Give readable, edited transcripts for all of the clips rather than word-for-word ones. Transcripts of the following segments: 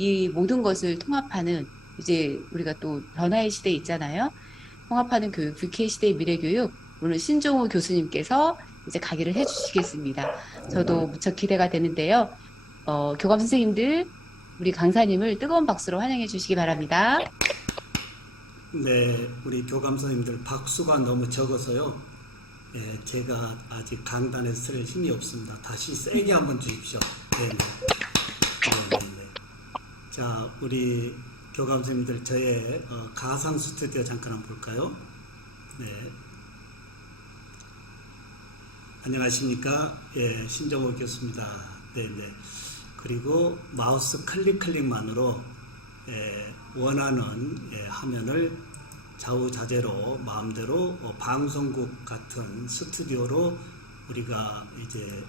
이 모든 것을 통합하는 이제 우리가 또 변화의 시대에 있잖아요. 통합하는 교육, VK 시대의 미래교육, 오늘 신종호 교수님께서 이제 강의를 해주시겠습니다. 저도 무척 기대가 되는데요. 교감 선생님들, 우리 강사님을 뜨거운 박수로 환영해 주시기 바랍니다. 네, 우리 교감선생님들 박수가 너무 적어서요. 제가 아직 강단에 쓸 힘이 없습니다. 다시 세게 한번 주십시오. 네, 네. 네, 네, 네. 자, 우리 교감선생님들 저의 가상 스튜디오 잠깐 한번 볼까요? 네. 안녕하십니까? 예, 신정호 교수입니다. 네, 네. 그리고 마우스 클릭만으로 원하는 화면을 자우자재로 마음대로 방송국 같은 스튜디오로 우리가 이제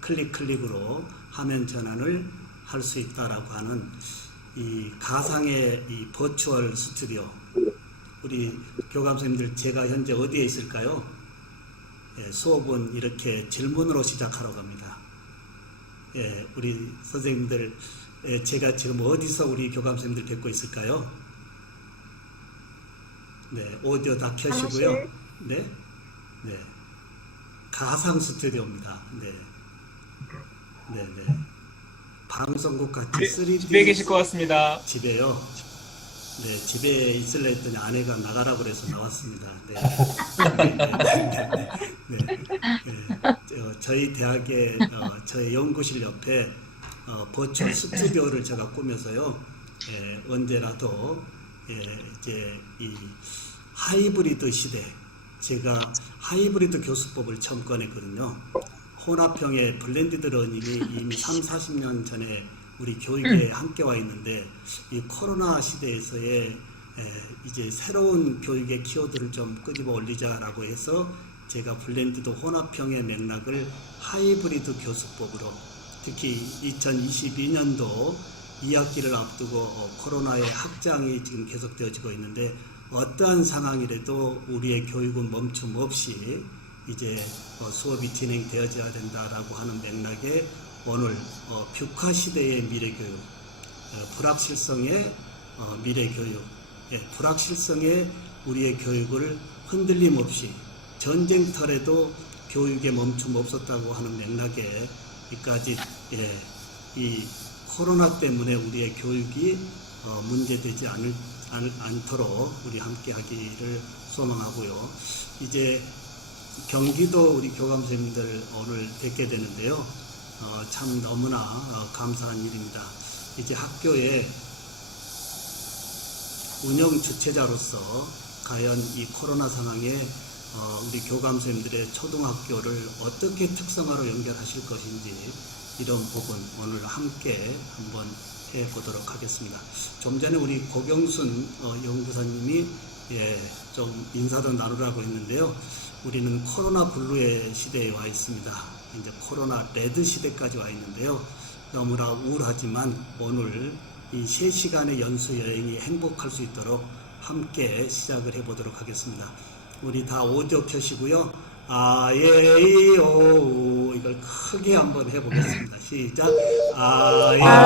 클릭으로 화면 전환을 할 수 있다라고 하는 이 가상의 이 버추얼 스튜디오. 우리 교감선생님들 제가 현재 어디에 있을까요? 수업은 이렇게 질문으로 시작하러 갑니다. 우리 선생님들 제가 지금 어디서 우리 교감선생님들 뵙고 있을까요? 네, 오디오 다 켜시고요. 네, 네, 가상 스튜디오입니다. 네, 네, 네. 방송국 같은 3D 집에 계실 것 같습니다. 집에요. 네, 집에 있을래 했더니 아내가 나가라고 그래서 나왔습니다. 네, 네, 네, 네, 네. 저희 대학의 저희 연구실 옆에 버추얼 스튜디오를 제가 꾸며서요. 언제라도 이제 이 하이브리드 시대, 제가 하이브리드 교수법을 처음 꺼냈거든요. 혼합형의 블렌디드 러닝이 이미 30-40년 전에 우리 교육에 함께 와 있는데 이 코로나 시대에서의 이제 새로운 교육의 키워드를 좀 끄집어 올리자라고 해서 제가 블렌디드 혼합형의 맥락을 하이브리드 교수법으로, 특히 2022년도 2학기를 앞두고 코로나의 확장이 지금 계속되어지고 있는데 어떠한 상황이라도 우리의 교육은 멈춤 없이 이제 수업이 진행되어져야 된다라고 하는 맥락에 오늘 뷰카 시대의 미래교육, 불확실성의 미래교육, 불확실성의 우리의 교육을 흔들림 없이 전쟁터에도 교육에 멈춤 없었다고 하는 맥락에 이까지 이 코로나 때문에 우리의 교육이 문제되지 않도록 우리 함께 하기를 소망하고요. 이제 경기도 우리 교감선생님들 오늘 뵙게 되는데요. 참 너무나 감사한 일입니다. 이제 학교의 운영 주체자로서 과연 이 코로나 상황에 우리 교감선생님들의 초등학교를 어떻게 특성화로 연결하실 것인지 이런 부분 오늘 함께 한번 해보도록 하겠습니다. 좀 전에 우리 고경순 연구사님이 좀 인사도 나누라고 했는데요. 우리는 코로나 블루의 시대에 와 있습니다. 이제 코로나 레드 시대까지 와 있는데요. 너무나 우울하지만 오늘 이 3시간의 연수 여행이 행복할 수 있도록 함께 시작을 해보도록 하겠습니다. 우리 다 오디오 켜시고요. 아예이오 이걸 크게 한번 해보겠습니다. 시작. 아예이오.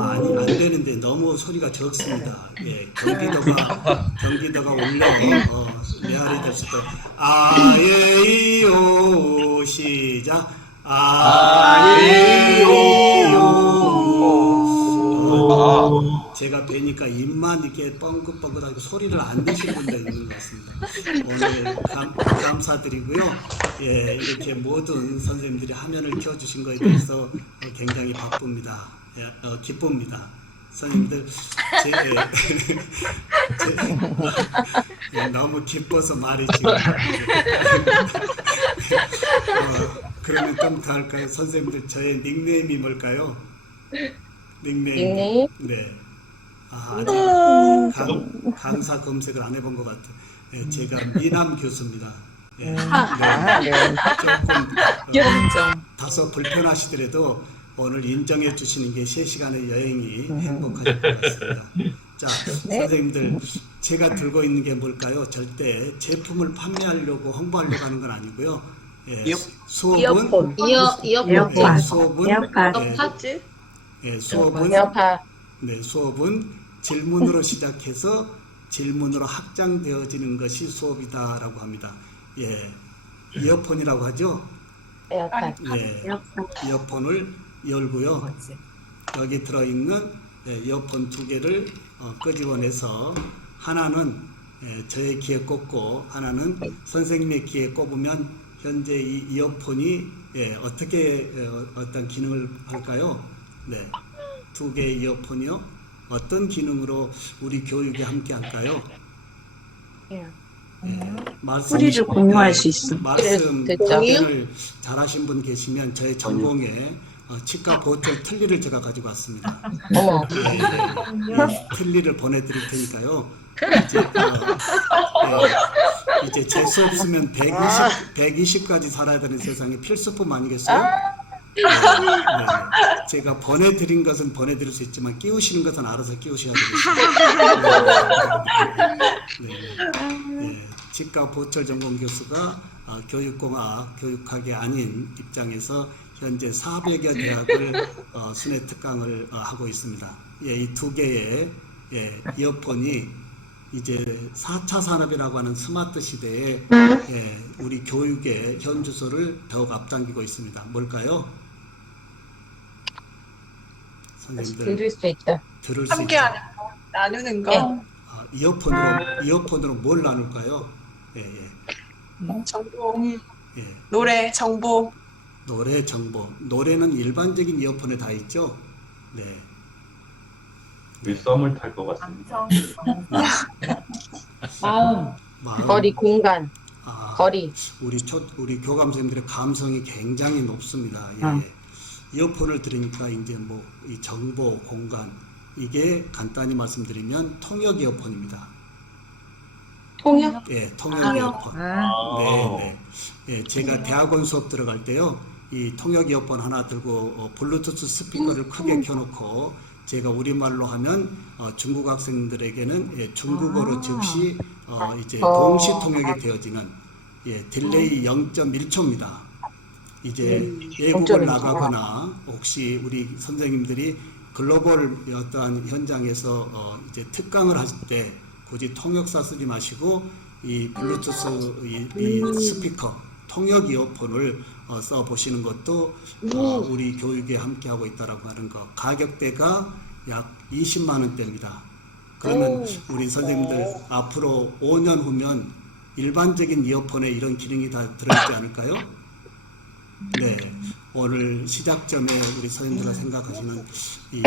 아니 안 되는데 너무 소리가 적습니다. 경기도가 원래 메아리 될 수도. 아예이오 시작. 아예이오. 제가 뵈니까 입만 이렇게 뻥긋뻥긋하고 소리를 안 내시는 분들 있는 것 같습니다. 오늘 감사드리고요. 이렇게 모든 선생님들이 화면을 켜주신 것에 대해서 굉장히 바쁩니다. 기쁩니다. 선생님들 너무 기뻐서 말이 지금 그러면 좀 더 할까요? 선생님들 저의 닉네임이 뭘까요? 닉네임. 네. 아직 강사 검색을 안 해본 것 같아요. 제가 미남 교수입니다. 네. 조금 다소 불편하시더라도 오늘 인정해 주시는 게 3시간의 여행이 행복하실 것 같습니다. 자, 선생님들 제가 들고 있는 게 뭘까요? 절대 제품을 판매하려고 홍보하려고 하는 건 아니고요. 예, 수업은 이어폰. 이어폰. 예, 수업은 에어팟. 예, 파츠? 예, 수업은 에어팟. 네, 수업은 질문으로 시작해서 질문으로 확장되어지는 것이 수업이다라고 합니다. 예, 이어폰이라고 하죠. 에어팟. 예, 이어폰을 열고요. 여기 들어있는 이어폰 두 개를 끄집어내서 하나는 저의 귀에 꽂고 하나는 선생님의 귀에 꼽으면 현재 이 이어폰이 어떻게 어떤 기능을 할까요? 네, 두 개의 이어폰이요. 어떤 기능으로 우리 교육에 함께 할까요? 말씀, 소리를 공유할 수 있어. 말씀 됐죠. 답변을 잘하신 분 계시면 저의 전공에 치과 보철 틀니를 제가 가지고 왔습니다. 어머. 틀니를 보내드릴 테니까요. 이제 재수 없으면 120까지 살아야 되는 세상에 필수품 아니겠어요? 네. 제가 보내드린 것은 보내드릴 수 있지만 끼우시는 것은 알아서 끼우셔야 되겠습니다. 네. 치과 보철 전공 교수가 교육공학, 교육학이 아닌 입장에서 현재 400여 대학을 순회 특강을 하고 있습니다. 이 두 개의 이어폰이 이제 4차 산업이라고 하는 스마트 시대에 우리 교육의 현주소를 더욱 앞당기고 있습니다. 뭘까요? 선생님들 들을 수 있다. 들을 수 함께 있다. 나누는 거. 이어폰으로 뭘 나눌까요? 정보. 예. 노래, 정보. 노래 정보. 노래는 일반적인 이어폰에 다 있죠? 네. 우리 썸을 탈 것 같습니다. 마음. 마음. 거리, 공간. 거리. 우리 교감생들의 감성이 굉장히 높습니다. 이어폰을 들으니까 이제 뭐 이 정보, 공간 이게 간단히 말씀드리면 통역 이어폰입니다. 통역? 예, 통역 이어폰. 네. 제가 대학원 수업 들어갈 때요, 이 통역 이어폰 하나 들고 블루투스 스피커를 크게 켜놓고 제가 우리말로 하면 중국 학생들에게는 중국어로 즉시 이제 동시 통역이 되어지는 딜레이 0.1초입니다. 이제 외국을 나가거나 혹시 우리 선생님들이 글로벌 어떠한 현장에서 이제 특강을 하실 때 굳이 통역사 쓰지 마시고 이 블루투스 이 스피커 통역 이어폰을 써 보시는 것도 우리 교육에 함께 하고 있다라고 하는 거. 가격대가 약 20만 원대입니다. 그러면 우리 선생님들 앞으로 5년 후면 일반적인 이어폰에 이런 기능이 다 들어있지 않을까요? 네, 오늘 시작점에 우리 선생님들가 생각하시는 이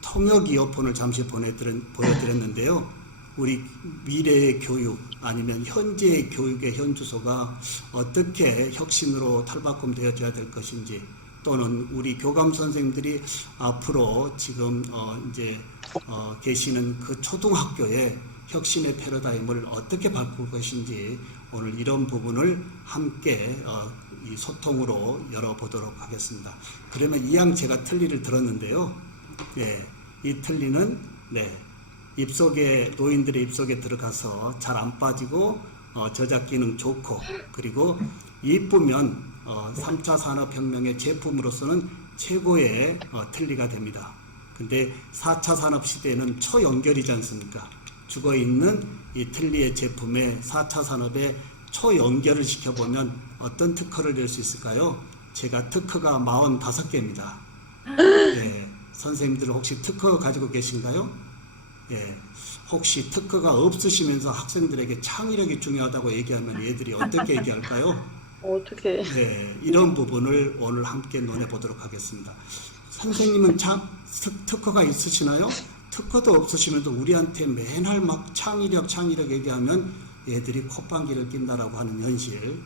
통역 이어폰을 잠시 보여드렸는데요. 우리 미래의 교육 아니면 현재의 교육의 현주소가 어떻게 혁신으로 탈바꿈되어져야 될 것인지, 또는 우리 교감 선생님들이 앞으로 지금 이제 계시는 그 초등학교의 혁신의 패러다임을 어떻게 바꿀 것인지, 오늘 이런 부분을 함께 이 소통으로 열어보도록 하겠습니다. 그러면 이왕 제가 틀니를 들었는데요. 이 틀니는 입속에, 노인들의 입속에 들어가서 잘 안 빠지고 저작 기능 좋고, 그리고 이쁘면 3차 산업혁명의 제품으로서는 최고의 틀니가 됩니다. 근데 4차 산업 시대에는 초연결이지 않습니까? 죽어있는 이 틀니의 제품에 4차 산업에 초연결을 시켜보면 어떤 특허를 낼 수 있을까요? 제가 특허가 45개입니다. 선생님들 혹시 특허 가지고 계신가요? 혹시 특허가 없으시면서 학생들에게 창의력이 중요하다고 얘기하면 얘들이 어떻게 얘기할까요? 어떻게? 이런 부분을 오늘 함께 논해보도록 하겠습니다. 선생님은 특허가 있으시나요? 특허도 없으시면서 우리한테 맨날 막 창의력 얘기하면 얘들이 콧방귀를 낀다라고 하는 현실.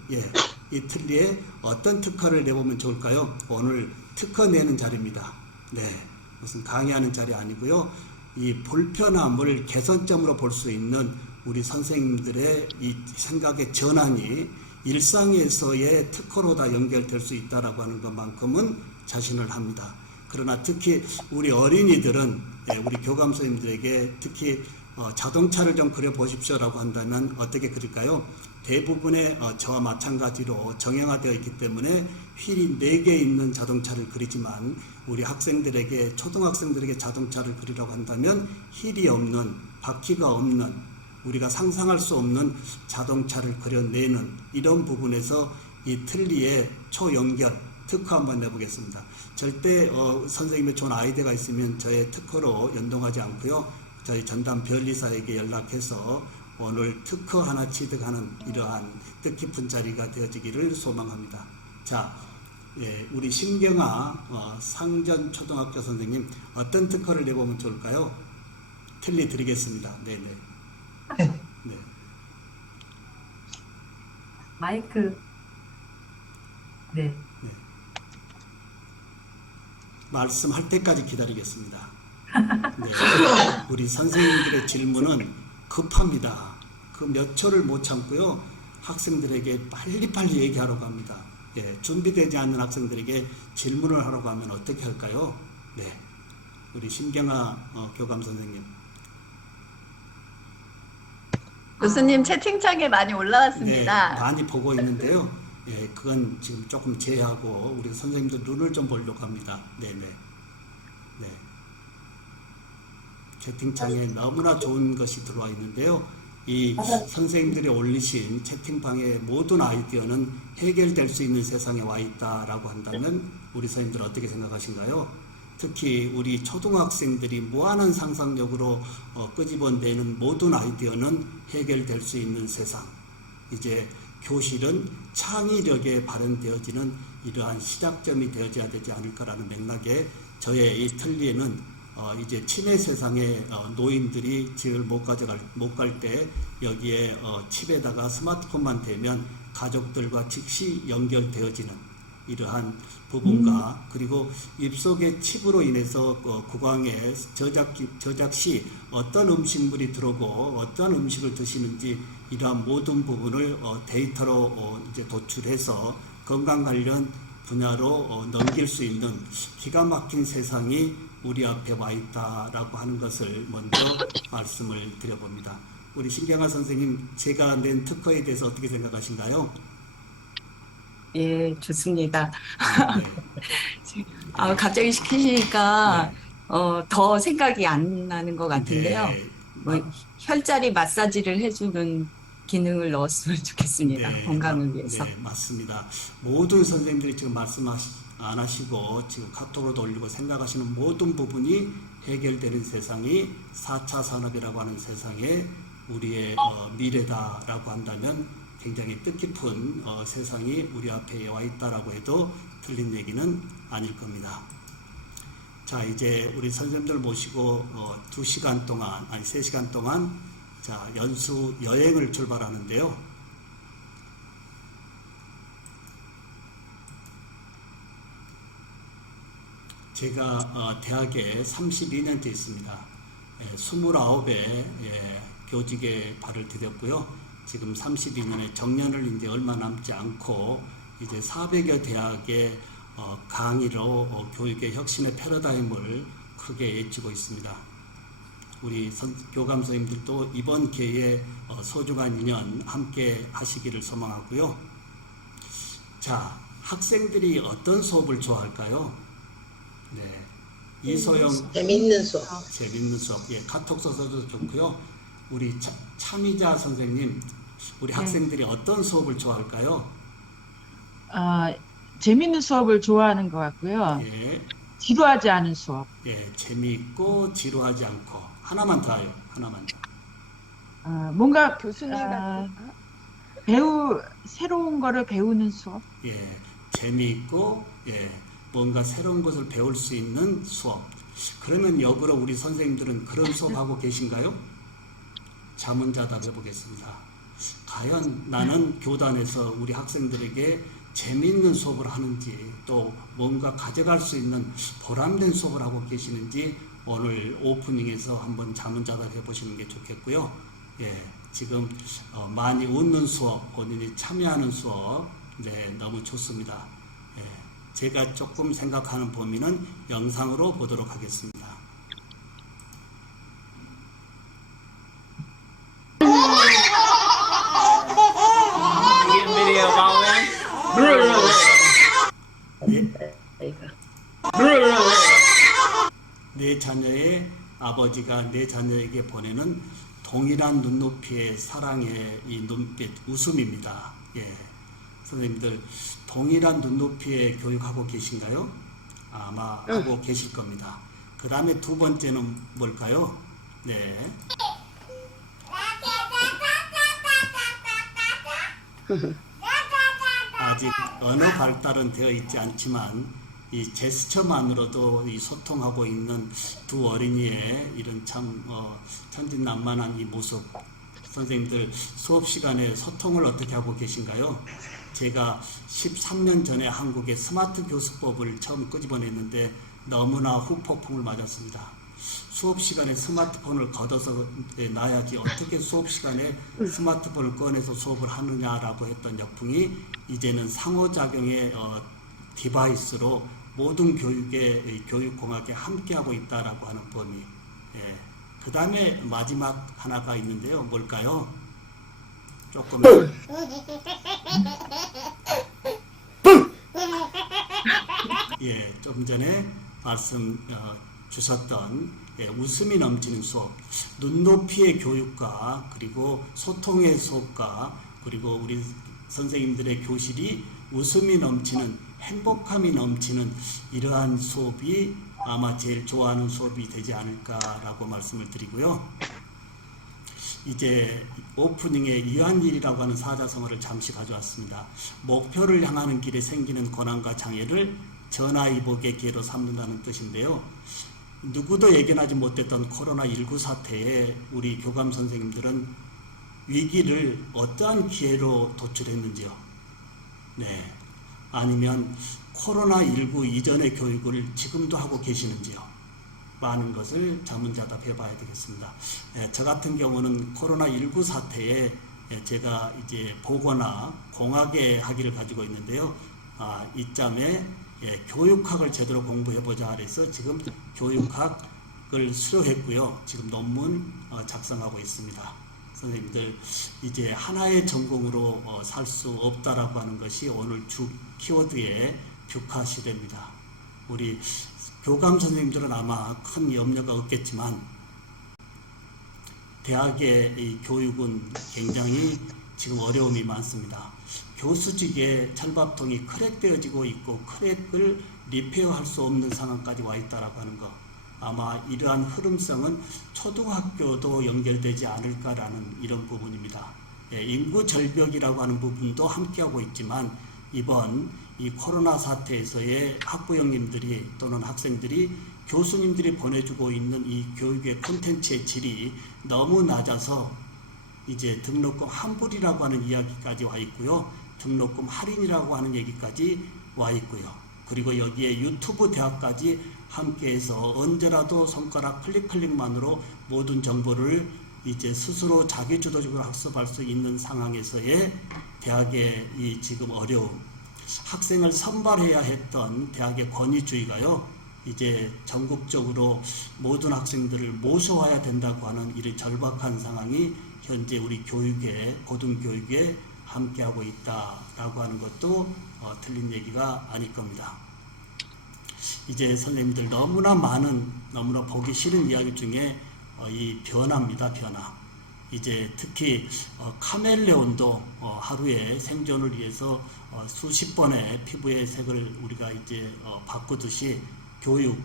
이 틀리에 어떤 특허를 내보면 좋을까요? 오늘 특허 내는 자리입니다. 무슨 강의하는 자리 아니고요. 이 불편함을 개선점으로 볼 수 있는 우리 선생님들의 이 생각의 전환이 일상에서의 특허로 다 연결될 수 있다라고 하는 것만큼은 자신을 합니다. 그러나 특히 우리 어린이들은 우리 교감 선생님들에게 특히 자동차를 좀 그려보십시오라고 한다면 어떻게 그릴까요? 대부분의 저와 마찬가지로 정형화되어 있기 때문에 휠이 4개 있는 자동차를 그리지만 우리 학생들에게 초등학생들에게 자동차를 그리려고 한다면 휠이 없는 바퀴가 없는 우리가 상상할 수 없는 자동차를 그려내는 이런 부분에서 이 틀니의 초연결 특허 한번 내보겠습니다. 절대 선생님의 좋은 아이디어가 있으면 저의 특허로 연동하지 않고요. 저희 전담 변리사에게 연락해서 오늘 특허 하나 취득하는 이러한 뜻깊은 자리가 되어지기를 소망합니다. 자, 우리 신경아 상전 초등학교 선생님 어떤 특허를 내보면 좋을까요? 틀니 드리겠습니다. 네네. 네. 마이크. 네. 네. 말씀할 때까지 기다리겠습니다. 네. 우리 선생님들의 질문은 급합니다. 그 몇 초를 못 참고요. 학생들에게 빨리빨리 얘기하라고 합니다. 예, 준비되지 않는 학생들에게 질문을 하라고 하면 어떻게 할까요? 네. 우리 신경아 교감 선생님. 교수님 채팅창에 많이 올라왔습니다. 네, 많이 보고 있는데요. 예, 그건 지금 조금 제외하고 우리 선생님들 눈을 좀 보려고 합니다. 네네. 네. 채팅창에 너무나 좋은 것이 들어와 있는데요. 이 선생님들이 올리신 채팅방의 모든 아이디어는 해결될 수 있는 세상에 와 있다라고 한다면 우리 선생님들 어떻게 생각하신가요? 특히 우리 초등학생들이 무한한 상상력으로 끄집어내는 모든 아이디어는 해결될 수 있는 세상. 이제 교실은 창의력에 발현되어지는 이러한 시작점이 되어져야 되지 않을까라는 맥락에 저의 이 틀니에는 이제 치매 세상의 노인들이 집을 못 갈 때 여기에 칩에다가 스마트폰만 대면 가족들과 즉시 연결되어지는 이러한 부분과 그리고 입속의 칩으로 인해서 구강에 저작 시 어떤 음식물이 들어오고 어떤 음식을 드시는지 이러한 모든 부분을 데이터로 이제 도출해서 건강 관련 분야로 넘길 수 있는 기가 막힌 세상이 우리 앞에 와 있다라고 하는 것을 먼저 말씀을 드려봅니다. 우리 신경아 선생님, 제가 낸 특허에 대해서 어떻게 생각하신가요? 예, 좋습니다. 네. 갑자기 시키시니까 더 생각이 안 나는 것 같은데요. 네. 뭐 혈자리 마사지를 해주는 기능을 넣었으면 좋겠습니다. 네, 건강을 위해서. 네, 맞습니다. 모든 선생님들이 지금 말씀 안 하시고 지금 카톡으로도 올리고 생각하시는 모든 부분이 해결되는 세상이 4차 산업이라고 하는 세상에 우리의 미래다라고 한다면 굉장히 뜻깊은 세상이 우리 앞에 와 있다라고 해도 틀린 얘기는 아닐 겁니다. 자, 이제 우리 선생님들 모시고 2시간 동안, 아니 3시간 동안 자, 연수 여행을 출발하는데요. 제가 대학에 32년째 있습니다. 29에 교직에 발을 디뎠고요. 지금 32년의 정년을 이제 얼마 남지 않고 이제 400여 대학의 강의로 교육의 혁신의 패러다임을 크게 외치고 있습니다. 우리 교감 선생님들도 이번 기회에 소중한 인연 함께 하시기를 소망하고요. 자, 학생들이 어떤 수업을 좋아할까요? 네, 이소영 재밌는 수업. 재밌는 수업. 예, 카톡 써서도 좋고요. 우리 차미자 선생님, 우리 학생들이 어떤 수업을 좋아할까요? 재밌는 수업을 좋아하는 것 같고요. 예, 지루하지 않은 수업. 예, 재미있고 지루하지 않고 하나만 더요. 하나만 더. 뭔가 교수님 새로운 거를 배우는 수업. 예, 재미있고 뭔가 새로운 것을 배울 수 있는 수업. 그러면 역으로 우리 선생님들은 그런 수업하고 계신가요? 자문자답 해보겠습니다. 과연 나는 교단에서 우리 학생들에게 재미있는 수업을 하는지 또 뭔가 가져갈 수 있는 보람된 수업을 하고 계시는지 오늘 오프닝에서 한번 자문자답 해보시는 게 좋겠고요. 예, 지금 많이 웃는 수업, 본인이 참여하는 수업, 네, 너무 좋습니다. 예, 제가 조금 생각하는 범위는 영상으로 보도록 하겠습니다. 내 자녀의 아버지가 내 자녀에게 보내는 동일한 눈높이의 사랑의 이 눈빛, 웃음입니다. 예. 선생님들, 동일한 눈높이의 교육하고 계신가요? 아마 하고 계실 겁니다. 그 다음에 두 번째는 뭘까요? 네. 아직 언어 발달은 되어 있지 않지만 이 제스처만으로도 이 소통하고 있는 두 어린이의 이런 참 천진난만한 이 모습, 선생님들 수업 시간에 소통을 어떻게 하고 계신가요? 제가 13년 전에 한국의 스마트 교수법을 처음 끄집어냈는데 너무나 후폭풍을 맞았습니다. 수업 시간에 스마트폰을 걷어서 놔야지 어떻게 수업 시간에 스마트폰을 꺼내서 수업을 하느냐라고 했던 역풍이 이제는 상호작용의 디바이스로 모든 교육의 교육공학에 함께하고 있다라고 하는 범위. 예. 그 다음에 마지막 하나가 있는데요. 뭘까요? 조금 예, 좀 전에 말씀 주셨던 웃음이 넘치는 수업, 눈높이의 교육과 그리고 소통의 수업과 그리고 우리 선생님들의 교실이 웃음이 넘치는 행복함이 넘치는 이러한 수업이 아마 제일 좋아하는 수업이 되지 않을까라고 말씀을 드리고요. 이제 오프닝에 이한일이라고 하는 사자성어를 잠시 가져왔습니다. 목표를 향하는 길에 생기는 고난과 장애를 전화위복의 기회로 삼는다는 뜻인데요. 누구도 예견하지 못했던 코로나19 사태에 우리 교감 선생님들은 위기를 어떠한 기회로 도출했는지요? 네. 아니면 코로나19 이전의 교육을 지금도 하고 계시는지요? 많은 것을 자문자답해 봐야 되겠습니다. 저 같은 경우는 코로나19 사태에 제가 이제 보거나 공학의 학위를 가지고 있는데요. 이짬에 교육학을 제대로 공부해보자 그래서 지금 교육학을 수료했고요. 지금 논문 작성하고 있습니다. 선생님들, 이제 하나의 전공으로 살 수 없다라고 하는 것이 오늘 주 키워드의 뷰카 시대입니다. 우리 교감 선생님들은 아마 큰 염려가 없겠지만 대학의 이 교육은 굉장히 지금 어려움이 많습니다. 교수직에 철밥통이 크랙되어지고 있고 크랙을 리페어할 수 없는 상황까지 와 있다라고 하는 것, 아마 이러한 흐름성은 초등학교도 연결되지 않을까라는 이런 부분입니다. 인구 절벽이라고 하는 부분도 함께하고 있지만 이번 이 코로나 사태에서의 학부형님들이 또는 학생들이 교수님들이 보내주고 있는 이 교육의 콘텐츠의 질이 너무 낮아서 이제 등록금 환불이라고 하는 이야기까지 와 있고요. 등록금 할인이라고 하는 얘기까지 와 있고요. 그리고 여기에 유튜브 대학까지 함께해서 언제라도 손가락 클릭만으로 모든 정보를 이제 스스로 자기주도적으로 학습할 수 있는 상황에서의 대학의 이 지금 어려움, 학생을 선발해야 했던 대학의 권위주의가요, 이제 전국적으로 모든 학생들을 모셔와야 된다고 하는 이런 절박한 상황이 현재 우리 교육에, 고등교육에 함께하고 있다라고 하는 것도 틀린 얘기가 아닐 겁니다. 이제 선생님들 너무나 많은, 너무나 보기 싫은 이야기 중에 이 변화입니다. 변화. 이제 특히 카멜레온도 하루에 생존을 위해서 수십 번의 피부의 색을 우리가 이제 바꾸듯이 교육,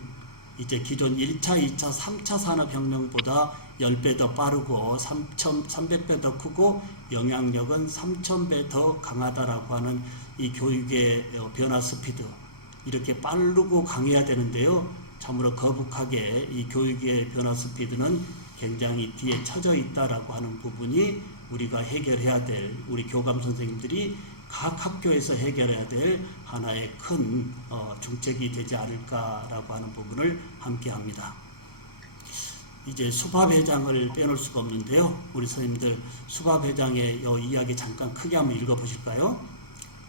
이제 기존 1차, 2차, 3차 산업혁명보다 10배 더 빠르고 300배 더 크고 영향력은 3000배 더 강하다라고 하는 이 교육의 변화 스피드, 이렇게 빠르고 강해야 되는데요. 참으로 거북하게 이 교육의 변화 스피드는 굉장히 뒤에 처져 있다라고 하는 부분이 우리가 해결해야 될, 우리 교감 선생님들이 각 학교에서 해결해야 될 하나의 큰 중책이 되지 않을까라고 하는 부분을 함께 합니다. 이제 수밥회장을 빼놓을 수가 없는데요. 우리 선생님들 수밥회장의 이 이야기 잠깐 크게 한번 읽어보실까요?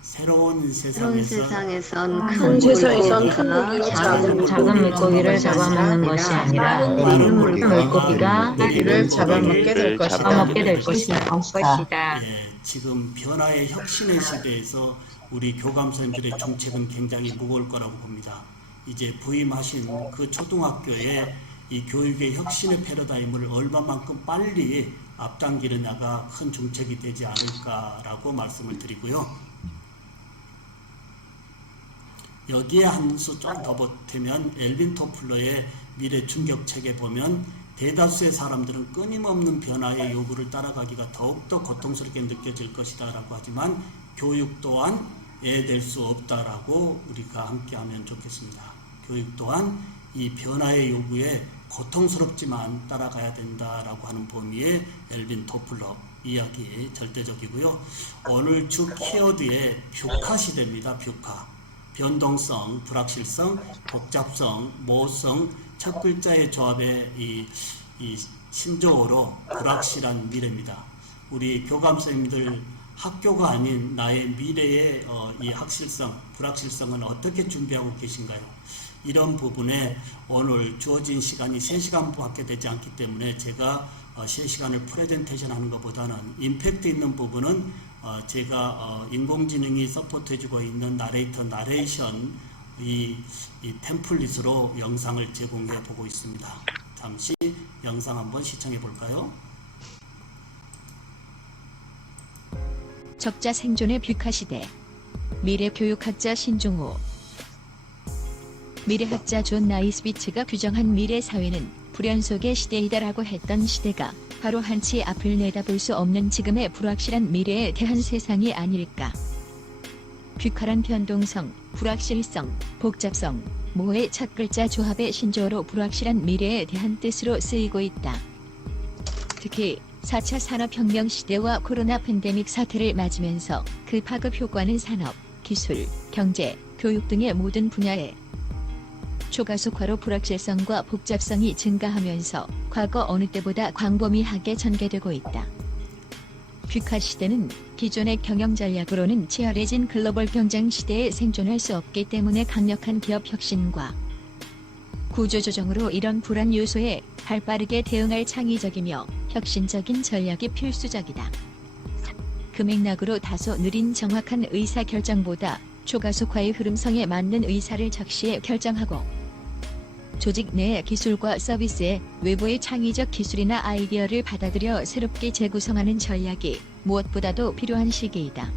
새로운 세상에선 큰 세상에선 작은 물고기를 잡아먹는 것이 아니라 많은 물고기가 우리를 잡아먹게 될 것이다. 잡아먹게 될 것이다. 지금 변화의 혁신의 시대에서 우리 교감 선생님들의 중책은 굉장히 무거울 거라고 봅니다. 이제 부임하신 그 초등학교에 이 교육의 혁신의 패러다임을 얼마만큼 빨리 앞당기느냐가 큰 중책이 되지 않을까라고 말씀을 드리고요. 여기에 한 수 좀 더 보태면 엘빈 토플러의 미래 충격책에 보면 대다수의 사람들은 끊임없는 변화의 요구를 따라가기가 더욱더 고통스럽게 느껴질 것이다 라고 하지만 교육 또한 예될 수 없다라고 우리가 함께하면 좋겠습니다. 교육 또한 이 변화의 요구에 고통스럽지만 따라가야 된다라고 하는 범위의 엘빈 토플러 이야기 절대적이고요. 오늘 주 키워드의 뷰카 시대입니다. 뷰카. 변동성, 불확실성, 복잡성, 모호성, 첫 글자의 조합의 이 신조어로 불확실한 미래입니다. 우리 교감 선생님들 학교가 아닌 나의 미래의 이 확실성, 불확실성은 어떻게 준비하고 계신가요? 이런 부분에 오늘 주어진 시간이 3시간밖에 되지 않기 때문에 제가 3시간을 프레젠테이션 하는 것보다는 임팩트 있는 부분은 제가 인공지능이 서포트해주고 있는 나레이션 이 템플릿으로 영상을 제공해 보고 있습니다. 잠시 영상 한번 시청해 볼까요? 적자 생존의 뷰카 시대. 미래 교육학자 신종호. 미래학자 존 나이스비츠가 규정한 미래 사회는 불현 속의 시대이다라고 했던 시대가 바로 한치 앞을 내다볼 수 없는 지금의 불확실한 미래에 대한 세상이 아닐까. 뷰카란 변동성, 불확실성, 복잡성, 모호의 첫 글자 조합의 신조어로 불확실한 미래에 대한 뜻으로 쓰이고 있다. 특히 4차 산업혁명 시대와 코로나 팬데믹 사태를 맞으면서 그 파급 효과는 산업, 기술, 경제, 교육 등의 모든 분야에 초가속화로 불확실성과 복잡성이 증가하면서 과거 어느 때보다 광범위하게 전개되고 있다. 뷰카 시대는 기존의 경영 전략으로는 치열해진 글로벌 경쟁 시대에 생존할 수 없기 때문에 강력한 기업 혁신과 구조조정으로 이런 불안 요소에 발빠르게 대응할 창의적이며 혁신적인 전략이 필수적이다. 그 맥락으로 다소 느린 정확한 의사결정보다 초가속화의 흐름성에 맞는 의사를 적시해 결정하고 조직 내의 기술과 서비스에 외부의 창의적 기술이나 아이디어를 받아들여 새롭게 재구성하는 전략이 무엇보다도 필요한 시기이다.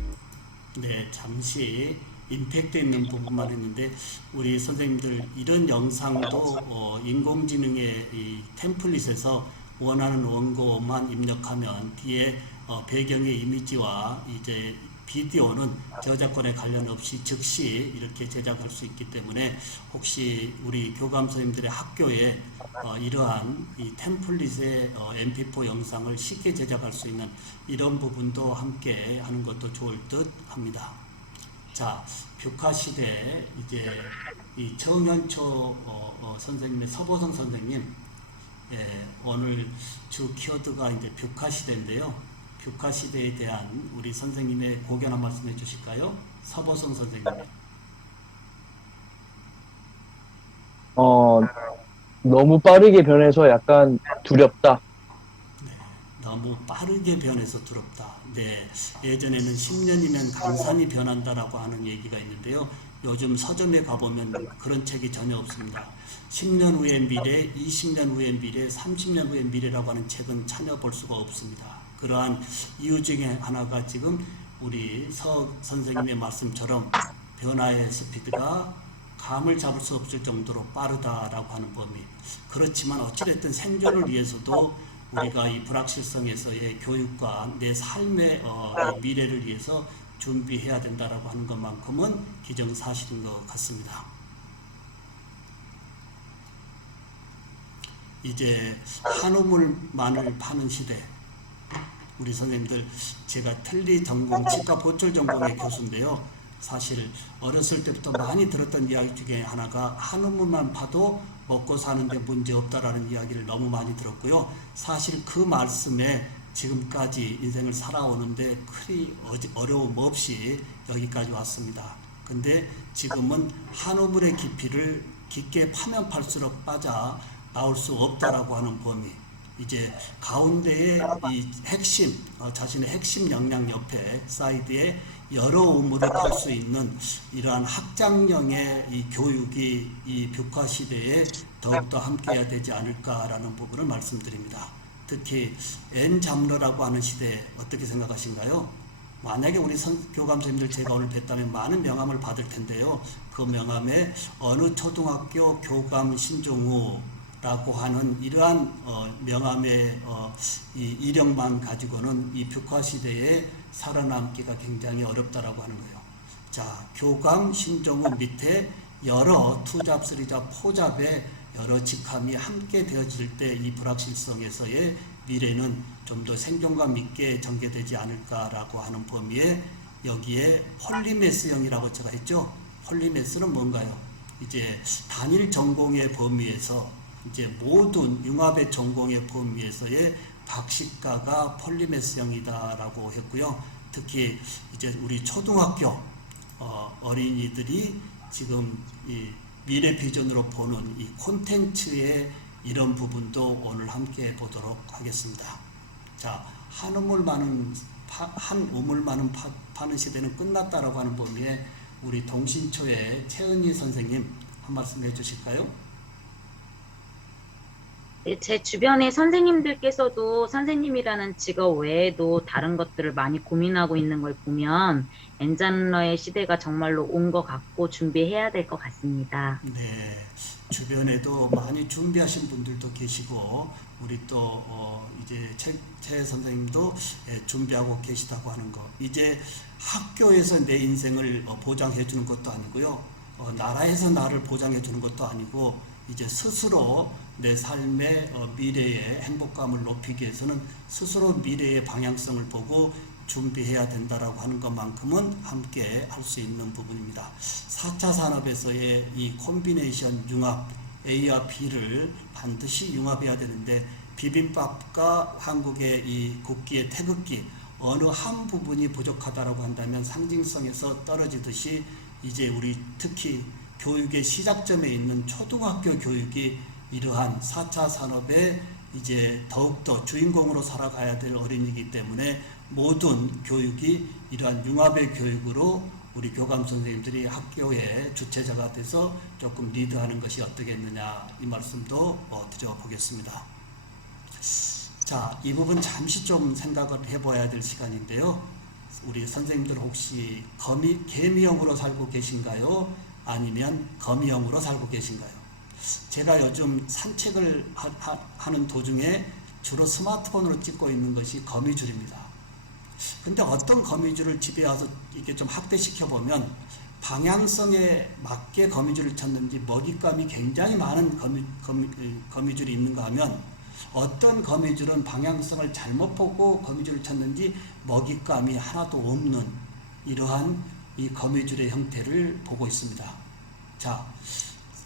네, 잠시 임팩트 있는 부분만 했는데 우리 선생님들 이런 영상도 인공지능의 이 템플릿에서 원하는 원고만 입력하면 뒤에 배경의 이미지와 이제 비디오는 저작권에 관련 없이 즉시 이렇게 제작할 수 있기 때문에 혹시 우리 교감 선생님들의 학교에 이러한 이 템플릿의 MP4 영상을 쉽게 제작할 수 있는 이런 부분도 함께 하는 것도 좋을 듯 합니다. 자, 뷰카 시대 이제 이 정현초 선생님의 서보성 선생님 오늘 주 키워드가 이제 뷰카 시대인데요. 뷰카 시대에 대한 우리 선생님의 고견 한 말씀 해주실까요? 서보성 선생님. 너무 빠르게 변해서 약간 두렵다. 네, 너무 빠르게 변해서 두렵다. 네, 예전에는 10년이면 강산이 변한다라고 하는 얘기가 있는데요. 요즘 서점에 가보면 그런 책이 전혀 없습니다. 10년 후의 미래, 20년 후의 미래, 30년 후의 미래라고 하는 책은 찾아볼 수가 없습니다. 그러한 이유 중에 하나가 지금 우리 서 선생님의 말씀처럼 변화의 스피드가 감을 잡을 수 없을 정도로 빠르다라고 하는 범위. 그렇지만 어찌됐든 생존을 위해서도 우리가 이 불확실성에서의 교육과 내 삶의 미래를 위해서 준비해야 된다라고 하는 것만큼은 기정사실인 것 같습니다. 이제 한우물만을 파는 시대. 우리 선생님들 제가 틀니 전공 치과 보철 전공의 교수인데요. 사실 어렸을 때부터 많이 들었던 이야기 중에 하나가 한우물만 파도 먹고 사는데 문제 없다라는 이야기를 너무 많이 들었고요. 사실 그 말씀에 지금까지 인생을 살아오는데 크리 어려움 없이 여기까지 왔습니다. 근데 지금은 한우물의 깊이를 깊게 파면 팔수록 빠져 나올 수 없다라고 하는 범위. 이제 가운데에 이 핵심, 자신의 핵심 역량 옆에 사이드에 여러 의무를 할 수 있는 이러한 학장령의 이 교육이 이 벽화 시대에 더욱더 함께해야 되지 않을까라는 부분을 말씀드립니다. 특히 N장로라고 하는 시대에 어떻게 생각하신가요? 만약에 우리 교감 선생님들 제가 오늘 뵀다면 많은 명함을 받을 텐데요. 그 명함에 어느 초등학교 교감 신종우라고 하는 이러한 명함의 이 이력만 가지고는 이 벽화 시대에 살아남기가 굉장히 어렵다라고 하는 거예요. 자, 교감 신종우 밑에 여러 투잡, 쓰리잡, 포잡의 여러 직함이 함께 되어질 때 이 불확실성에서의 미래는 좀 더 생존감 있게 전개되지 않을까라고 하는 범위에 여기에 홀리메스형이라고 제가 했죠. 홀리메스는 뭔가요? 이제 단일 전공의 범위에서 이제 모든 융합의 전공의 범위에서의 박식가가 폴리메스형이다라고 했고요. 특히 이제 우리 초등학교 어린이들이 지금 이 미래 비전으로 보는 이 콘텐츠의 이런 부분도 오늘 함께 보도록 하겠습니다. 자, 한 우물 많은 파는 시대는 끝났다라고 하는 범위에 우리 동신초의 최은희 선생님 한 말씀 해주실까요? 네, 제 주변의 선생님들께서도 선생님이라는 직업 외에도 다른 것들을 많이 고민하고 있는 걸 보면 N장러의 시대가 정말로 온 것 같고 준비해야 될 것 같습니다. 네, 주변에도 많이 준비하신 분들도 계시고 우리 또 이제 최 선생님도 준비하고 계시다고 하는 거. 이제 학교에서 내 인생을 보장해 주는 것도 아니고요. 나라에서 나를 보장해 주는 것도 아니고 이제 스스로 내 삶의 미래의 행복감을 높이기 위해서는 스스로 미래의 방향성을 보고 준비해야 된다라고 하는 것만큼은 함께 할 수 있는 부분입니다. 4차 산업에서의 이 콤비네이션 융합 A와 B를 반드시 융합해야 되는데 비빔밥과 한국의 이 국기의 태극기 어느 한 부분이 부족하다라고 한다면 상징성에서 떨어지듯이 이제 우리 특히 교육의 시작점에 있는 초등학교 교육이 이러한 4차 산업에 이제 더욱더 주인공으로 살아가야 될 어린이기 때문에 모든 교육이 이러한 융합의 교육으로 우리 교감 선생님들이 학교의 주체자가 돼서 조금 리드하는 것이 어떻겠느냐 이 말씀도 드려보겠습니다. 자, 이 부분 잠시 좀 생각을 해봐야 될 시간인데요. 우리 선생님들 혹시 개미형으로 살고 계신가요? 아니면 거미형으로 살고 계신가요? 제가 요즘 산책을 하는 도중에 주로 스마트폰으로 찍고 있는 것이 거미줄입니다. 근데 어떤 거미줄을 집에 와서 이렇게 좀 학대시켜 보면 방향성에 맞게 거미줄을 쳤는지 먹잇감이 굉장히 많은 거미줄이 있는가 하면 어떤 거미줄은 방향성을 잘못 보고 거미줄을 쳤는지 먹잇감이 하나도 없는 이러한 이 거미줄의 형태를 보고 있습니다. 자,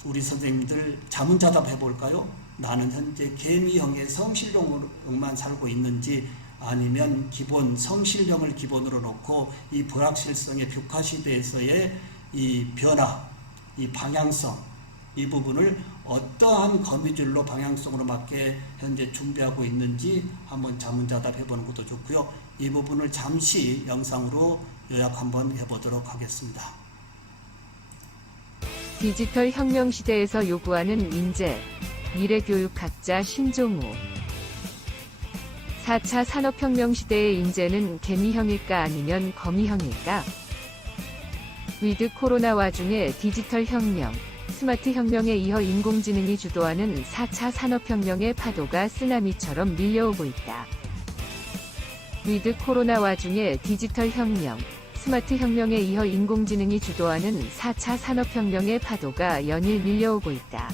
우리 선생님들 자문자답 해볼까요? 나는 현재 개미형의 성실형으로만 살고 있는지 아니면 기본 성실형을 기본으로 놓고 이 불확실성의 벽화시대에서의 이 변화, 이 방향성, 이 부분을 어떠한 거미줄로 방향성으로 맞게 현재 준비하고 있는지 한번 자문자답 해보는 것도 좋고요. 이 부분을 잠시 영상으로 요약 한번 해보도록 하겠습니다. 디지털 혁명 시대에서 요구하는 인재, 미래교육학자 신종우. 4차 산업혁명 시대의 인재는 개미형일까 아니면 거미형일까? 위드 코로나 와중에 디지털 혁명, 스마트 혁명에 이어 인공지능이 주도하는 4차 산업혁명의 파도가 쓰나미처럼 밀려오고 있다. 위드 코로나 와중에 디지털 혁명, 스마트 혁명에 이어 인공지능이 주도하는 4차 산업혁명의 파도가 연일 밀려오고 있다.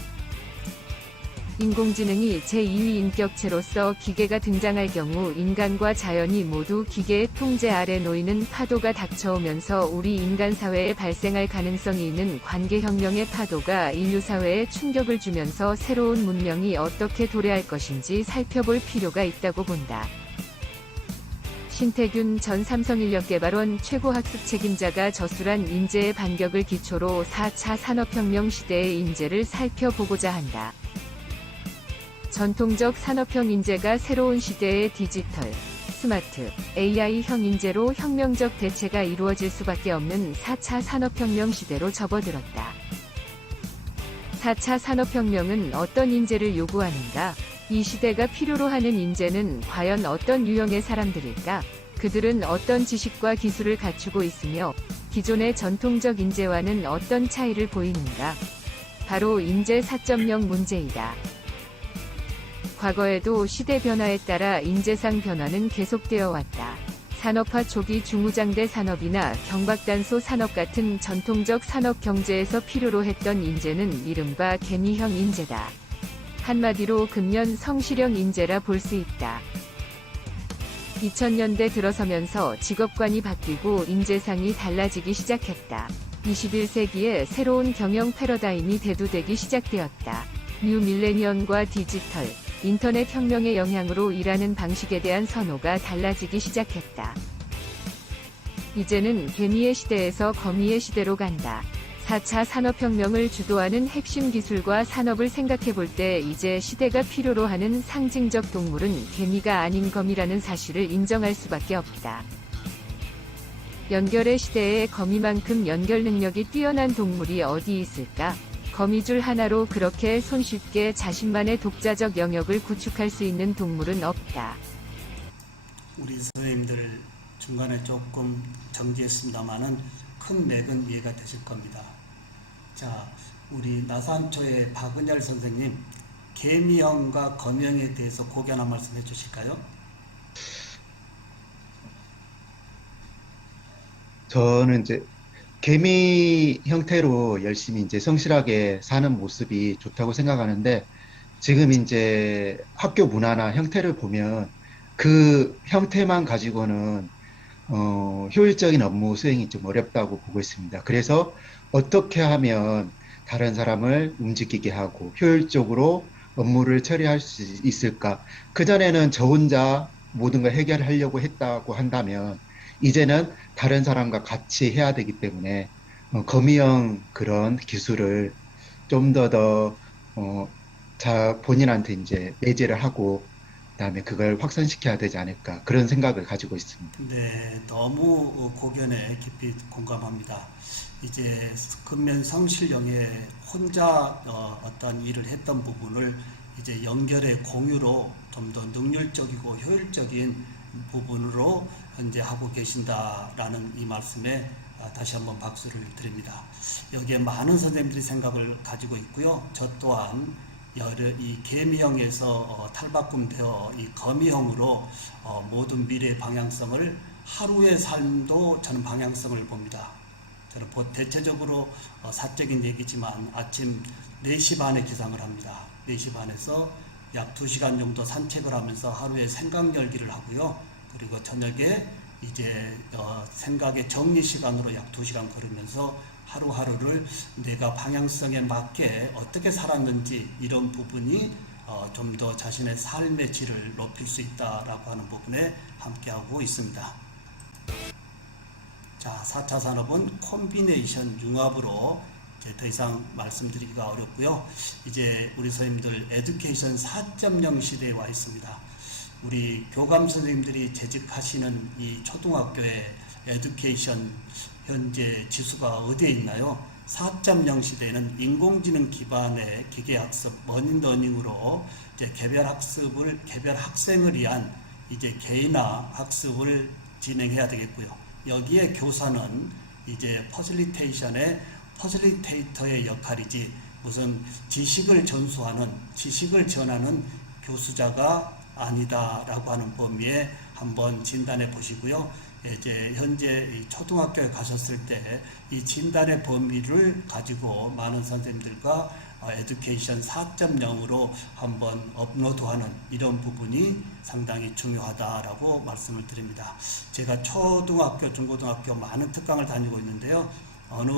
인공지능이 제2위 인격체로서 기계가 등장할 경우 인간과 자연이 모두 기계의 통제 아래 놓이는 파도가 닥쳐오면서 우리 인간 사회에 발생할 가능성이 있는 관계혁명의 파도가 인류 사회에 충격을 주면서 새로운 문명이 어떻게 도래할 것인지 살펴볼 필요가 있다고 본다. 신태균 전 삼성인력개발원 최고학습 책임자가 저술한 인재의 반격을 기초로 4차 산업혁명 시대의 인재를 살펴보고자 한다. 전통적 산업형 인재가 새로운 시대의 디지털, 스마트, AI형 인재로 혁명적 대체가 이루어질 수밖에 없는 4차 산업혁명 시대로 접어들었다. 4차 산업혁명은 어떤 인재를 요구하는가? 이 시대가 필요로 하는 인재는 과연 어떤 유형의 사람들일까? 그들은 어떤 지식과 기술을 갖추고 있으며 기존의 전통적 인재와는 어떤 차이를 보이는가? 바로 인재 4.0 문제이다. 과거에도 시대 변화에 따라 인재상 변화는 계속되어 왔다. 산업화 초기 중무장대 산업이나 경박단소 산업 같은 전통적 산업 경제에서 필요로 했던 인재는 이른바 개미형 인재다. 한마디로 금년 성실형 인재라 볼 수 있다. 2000년대 들어서면서 직업관이 바뀌고 인재상이 달라지기 시작했다. 21세기에 새로운 경영 패러다임이 대두되기 시작되었다. 뉴 밀레니엄과 디지털, 인터넷 혁명의 영향으로 일하는 방식에 대한 선호가 달라지기 시작했다. 이제는 개미의 시대에서 거미의 시대로 간다. 4차 산업혁명을 주도하는 핵심 기술과 산업을 생각해 볼 때 이제 시대가 필요로 하는 상징적 동물은 개미가 아닌 거미라는 사실을 인정할 수밖에 없다. 연결의 시대에 거미만큼 연결 능력이 뛰어난 동물이 어디 있을까? 거미줄 하나로 그렇게 손쉽게 자신만의 독자적 영역을 구축할 수 있는 동물은 없다. 우리 선생님들 중간에 조금 정지했습니다만은 큰 맥은 이해가 되실 겁니다. 자, 우리 나산초의 박은열 선생님, 개미형과 거미형에 대해서 고개 하나 말씀해 주실까요? 저는 이제 개미 형태로 열심히 이제 성실하게 사는 모습이 좋다고 생각하는데, 지금 이제 학교 문화나 형태를 보면 그 형태만 가지고는 효율적인 업무 수행이 좀 어렵다고 보고 있습니다. 그래서 어떻게 하면 다른 사람을 움직이게 하고 효율적으로 업무를 처리할 수 있을까? 그전에는 저 혼자 모든 걸 해결하려고 했다고 한다면 이제는 다른 사람과 같이 해야 되기 때문에 거미형 그런 기술을 좀 더 본인한테 이제 내재를 하고 그다음에 그걸 확산시켜야 되지 않을까, 그런 생각을 가지고 있습니다. 네, 너무 고견에 깊이 공감합니다. 이제 근면 성실형에 혼자 어떤 일을 했던 부분을 이제 연결의 공유로 좀 더 능률적이고 효율적인 부분으로 현재 하고 계신다라는 이 말씀에 다시 한번 박수를 드립니다. 여기에 많은 선생님들이 생각을 가지고 있고요. 저 또한 이 개미형에서 탈바꿈되어 이 거미형으로 모든 미래의 방향성을, 하루의 삶도 저는 방향성을 봅니다. 저는 대체적으로 사적인 얘기지만 아침 4시 반에 기상을 합니다. 4시 반에서 약 2시간 정도 산책을 하면서 하루의 생각 열기를 하고요. 그리고 저녁에 이제 생각의 정리 시간으로 약 2시간 걸으면서 하루하루를 내가 방향성에 맞게 어떻게 살았는지, 이런 부분이 좀 더 자신의 삶의 질을 높일 수 있다라고 하는 부분에 함께하고 있습니다. 자, 4차 산업은 콤비네이션 융합으로 이제 더 이상 말씀드리기가 어렵고요. 이제 우리 선생님들 에듀케이션 4.0 시대에 와 있습니다. 우리 교감 선생님들이 재직하시는 이 초등학교의 에듀케이션 현재 지수가 어디에 있나요? 4.0 시대에는 인공지능 기반의 기계학습, 머니러닝으로 이제 개별 학생을 위한 이제 개인화 학습을 진행해야 되겠고요. 여기에 교사는 이제 퍼실리테이터의 역할이지 무슨 지식을 전하는 교수자가 아니다라고 하는 범위에 한번 진단해 보시고요. 이제 현재 초등학교에 가셨을 때 이 진단의 범위를 가지고 많은 선생님들과 에듀케이션 4.0으로 한번 업로드하는 이런 부분이 상당히 중요하다라고 말씀을 드립니다. 제가 초등학교, 중고등학교 많은 특강을 다니고 있는데요. 어느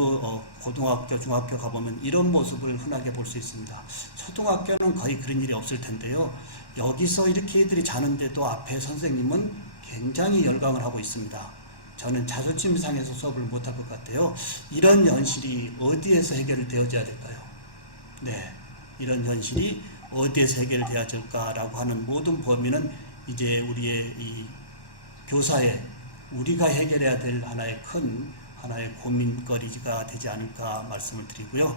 고등학교, 중학교 가보면 이런 모습을 흔하게 볼 수 있습니다. 초등학교는 거의 그런 일이 없을 텐데요. 여기서 이렇게 애들이 자는데도 앞에 선생님은 굉장히 열광을 하고 있습니다. 저는 자존심 상해서 수업을 못할 것 같아요. 이런 현실이 어디에서 해결되어져야 될까요? 네, 이런 현실이 어디에서 해결되어질까라고 하는 모든 범위는 이제 우리의 이 교사의 우리가 해결해야 될 하나의 고민거리가 되지 않을까 말씀을 드리고요.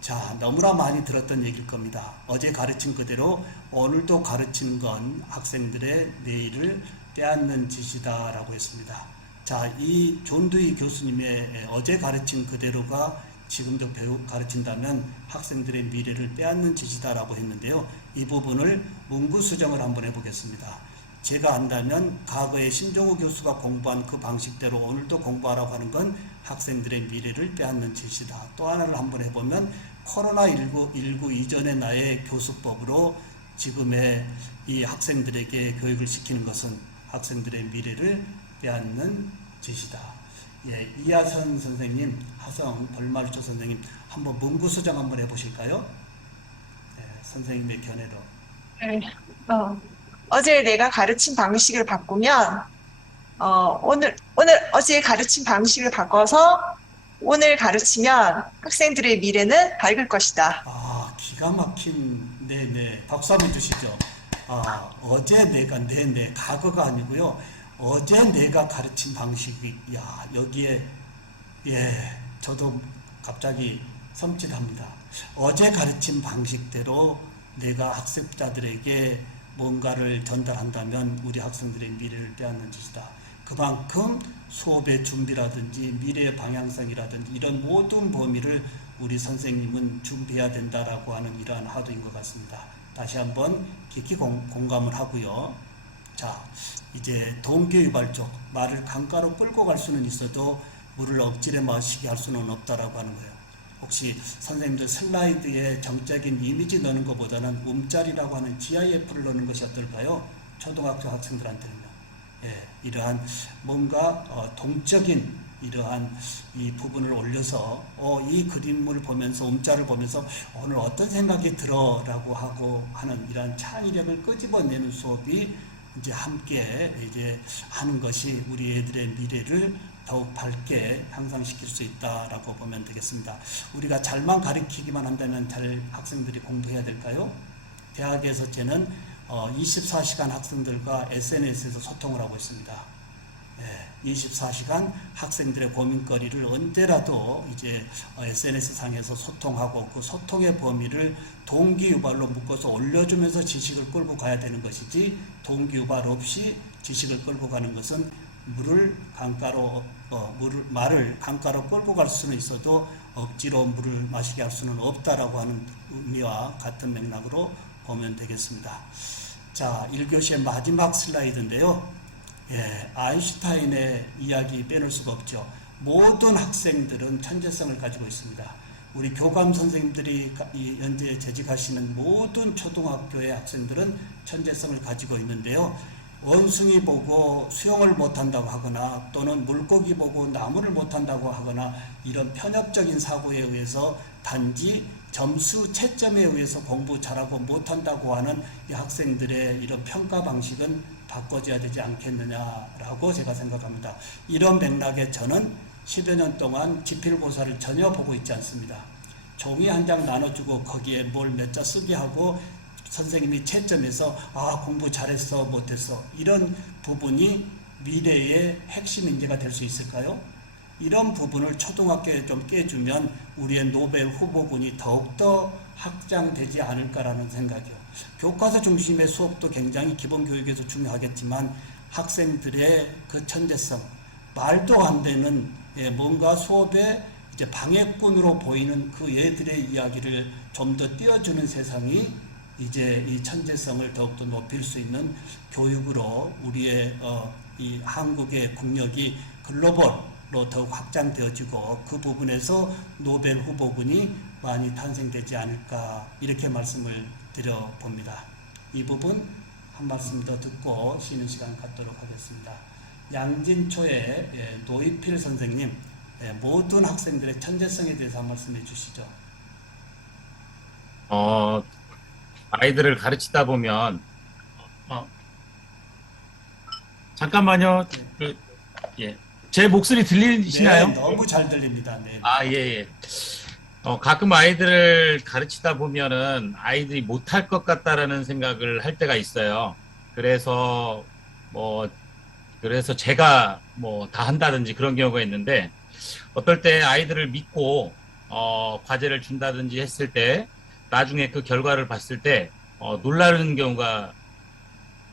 자, 너무나 많이 들었던 얘기일 겁니다. 어제 가르친 그대로 오늘도 가르치는 건 학생들의 내일을 빼앗는 짓이다라고 했습니다. 자, 이 존두이 교수님의 어제 가르친 그대로가 지금도 가르친다면 학생들의 미래를 빼앗는 짓이다라고 했는데요. 이 부분을 문구 수정을 한번 해보겠습니다. 제가 안다면 과거에 신종우 교수가 공부한 그 방식대로 오늘도 공부하라고 하는 건 학생들의 미래를 빼앗는 짓이다. 또 하나를 한번 해보면 코로나19 이전의 나의 교수법으로 지금의 이 학생들에게 교육을 시키는 것은 학생들의 미래를 빼앗는 짓이다. 예, 이하선 선생님, 하성 벌말초 선생님, 한번 문구 수정 한번 해보실까요? 예, 선생님의 견해로. 네. 어제 내가 가르친 방식을 바꾸면, 어제 가르친 방식을 바꿔서 오늘 가르치면 학생들의 미래는 밝을 것이다. 아, 기가 막힌, 네네. 박수 한번 주시죠. 아, 어제 내가, 네네. 과거가 아니고요. 어제 내가 가르친 방식이, 야, 여기에, 예, 저도 갑자기 섬찟합니다. 어제 가르친 방식대로 내가 학습자들에게 뭔가를 전달한다면 우리 학생들의 미래를 빼앗는 짓이다. 그만큼 수업의 준비라든지 미래의 방향성이라든지 이런 모든 범위를 우리 선생님은 준비해야 된다라고 하는 이러한 화두인 것 같습니다. 다시 한번 깊이 공감을 하고요. 자, 이제 동기유발적, 말을 강가로 끌고 갈 수는 있어도 물을 억지로 마시게 할 수는 없다라고 하는 거예요. 혹시 선생님들 슬라이드에 정적인 이미지 넣는 것보다는 움짤이라고 하는 GIF를 넣는 것이 어떨까요? 초등학교 학생들한테는요. 예, 이러한 뭔가 동적인 이러한 이 부분을 올려서 이 그림을 보면서 움짤을 보면서 오늘 어떤 생각이 들어라고 하고 하는 이러한 창의력을 끄집어내는 수업이 이제 함께 이제 하는 것이 우리 애들의 미래를 더욱 밝게 향상시킬 수 있다라고 보면 되겠습니다. 우리가 잘만 가르치기만 한다면 잘 학생들이 공부해야 될까요? 대학에서 저는 24시간 학생들과 SNS에서 소통을 하고 있습니다. 24시간 학생들의 고민거리를 언제라도 이제 SNS 상에서 소통하고 그 소통의 범위를 동기유발로 묶어서 올려주면서 지식을 끌고 가야 되는 것이지 동기유발 없이 지식을 끌고 가는 것은 말을 강가로 끌고 갈 수는 있어도 억지로 물을 마시게 할 수는 없다라고 하는 의미와 같은 맥락으로 보면 되겠습니다. 자, 1교시의 마지막 슬라이드인데요. 예, 아인슈타인의 이야기 빼놓을 수가 없죠. 모든 학생들은 천재성을 가지고 있습니다. 우리 교감 선생님들이 현재 재직하시는 모든 초등학교의 학생들은 천재성을 가지고 있는데요. 원숭이 보고 수영을 못한다고 하거나 또는 물고기 보고 나무를 못한다고 하거나 이런 편협적인 사고에 의해서 단지 점수 채점에 의해서 공부 잘하고 못한다고 하는 이 학생들의 이런 평가 방식은 바꿔줘야 되지 않겠느냐라고 제가 생각합니다. 이런 맥락에 저는 10여 년 동안 지필고사를 전혀 보고 있지 않습니다. 종이 한 장 나눠주고 거기에 뭘 몇 자 쓰게 하고 선생님이 채점해서 공부 잘했어 못했어 이런 부분이 미래의 핵심 인재가 될 수 있을까요? 이런 부분을 초등학교에 좀 깨주면 우리의 노벨 후보군이 더욱더 확장되지 않을까라는 생각이요. 교과서 중심의 수업도 굉장히 기본교육에서 중요하겠지만 학생들의 그 천재성, 말도 안 되는 뭔가 수업에 이제 방해꾼으로 보이는 그 애들의 이야기를 좀 더 띄워주는 세상이 이제 이 천재성을 더욱더 높일 수 있는 교육으로 우리의 이 한국의 국력이 글로벌로 더욱 확장되어지고 그 부분에서 노벨 후보군이 많이 탄생되지 않을까 이렇게 말씀을 드려봅니다. 이 부분 한 말씀 더 듣고 쉬는 시간 갖도록 하겠습니다. 양진초의 노이필 선생님 모든 학생들의 천재성에 대해서 한 말씀해 주시죠. 아이들을 가르치다 보면 잠깐만요. 예. 제 목소리 들리시나요? 네, 너무 잘 들립니다. 네. 예. 가끔 아이들을 가르치다 보면은 아이들이 못할 것 같다라는 생각을 할 때가 있어요. 그래서 그래서 제가 뭐 다 한다든지 그런 경우가 있는데 어떨 때 아이들을 믿고 과제를 준다든지 했을 때 나중에 그 결과를 봤을 때 놀라는 경우가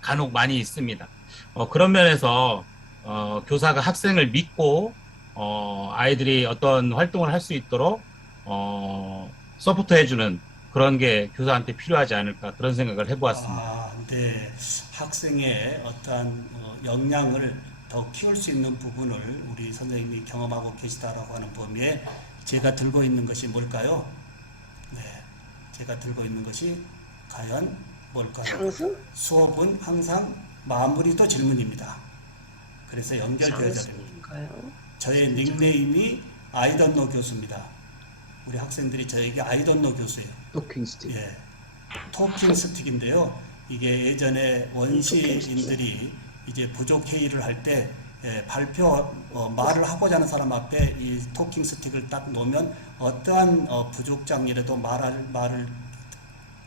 간혹 많이 있습니다. 그런 면에서 교사가 학생을 믿고 아이들이 어떤 활동을 할 수 있도록 서포트해주는 그런 게 교사한테 필요하지 않을까 그런 생각을 해보았습니다. 네. 학생의 어떠한 역량을 더 키울 수 있는 부분을 우리 선생님이 경험하고 계시다라고 하는 범위에 제가 들고 있는 것이 뭘까요? 네, 제가 들고 있는 것이 과연 뭘까요? 장수? 수업은 항상 마무리도 질문입니다. 그래서 연결되어야 됩니다. 장수인가요? 저의 닉네임이 아이던노 교수입니다. 우리 학생들이 저에게 아이던노 교수예요. 토킹 스틱. 예, 토킹 스틱인데요. 이게 예전에 원시인들이 이제 부족 회의를 할 때 말을 하고자 하는 사람 앞에 이 토킹 스틱을 딱 놓으면 어떠한 부족장이라도 말을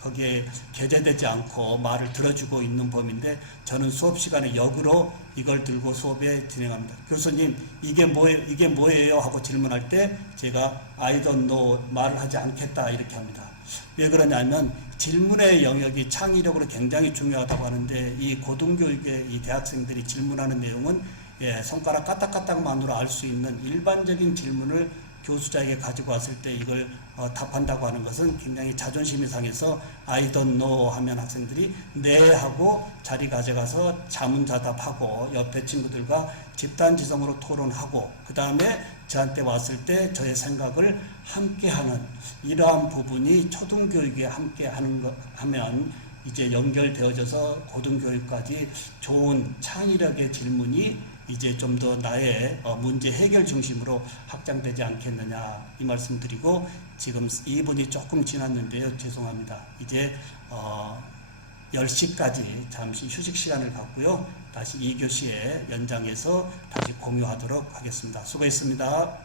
거기에 게재되지 않고 말을 들어주고 있는 범인데 저는 수업 시간에 역으로 이걸 들고 수업에 진행합니다. 교수님 이게 뭐예요 하고 질문할 때 제가 I don't know 말을 하지 않겠다 이렇게 합니다. 왜 그러냐면 질문의 영역이 창의력으로 굉장히 중요하다고 하는데 이 고등교육의 이 대학생들이 질문하는 내용은 손가락 까딱까딱만으로 알 수 있는 일반적인 질문을 교수자에게 가지고 왔을 때 이걸 답한다고 하는 것은 굉장히 자존심이 상해서 I don't know 하면 학생들이 네 하고 자리 가져가서 자문자답하고 옆에 친구들과 집단지성으로 토론하고 그 다음에 저한테 왔을 때 저의 생각을 함께하는 이러한 부분이 초등교육에 함께하면 이제 연결되어져서 고등교육까지 좋은 창의력의 질문이 이제 좀 더 나의 문제 해결 중심으로 확장되지 않겠느냐 이 말씀 드리고 지금 2분이 조금 지났는데요. 죄송합니다. 이제 10시까지 잠시 휴식 시간을 갖고요. 다시 2교시에 연장해서 다시 공유하도록 하겠습니다. 수고했습니다.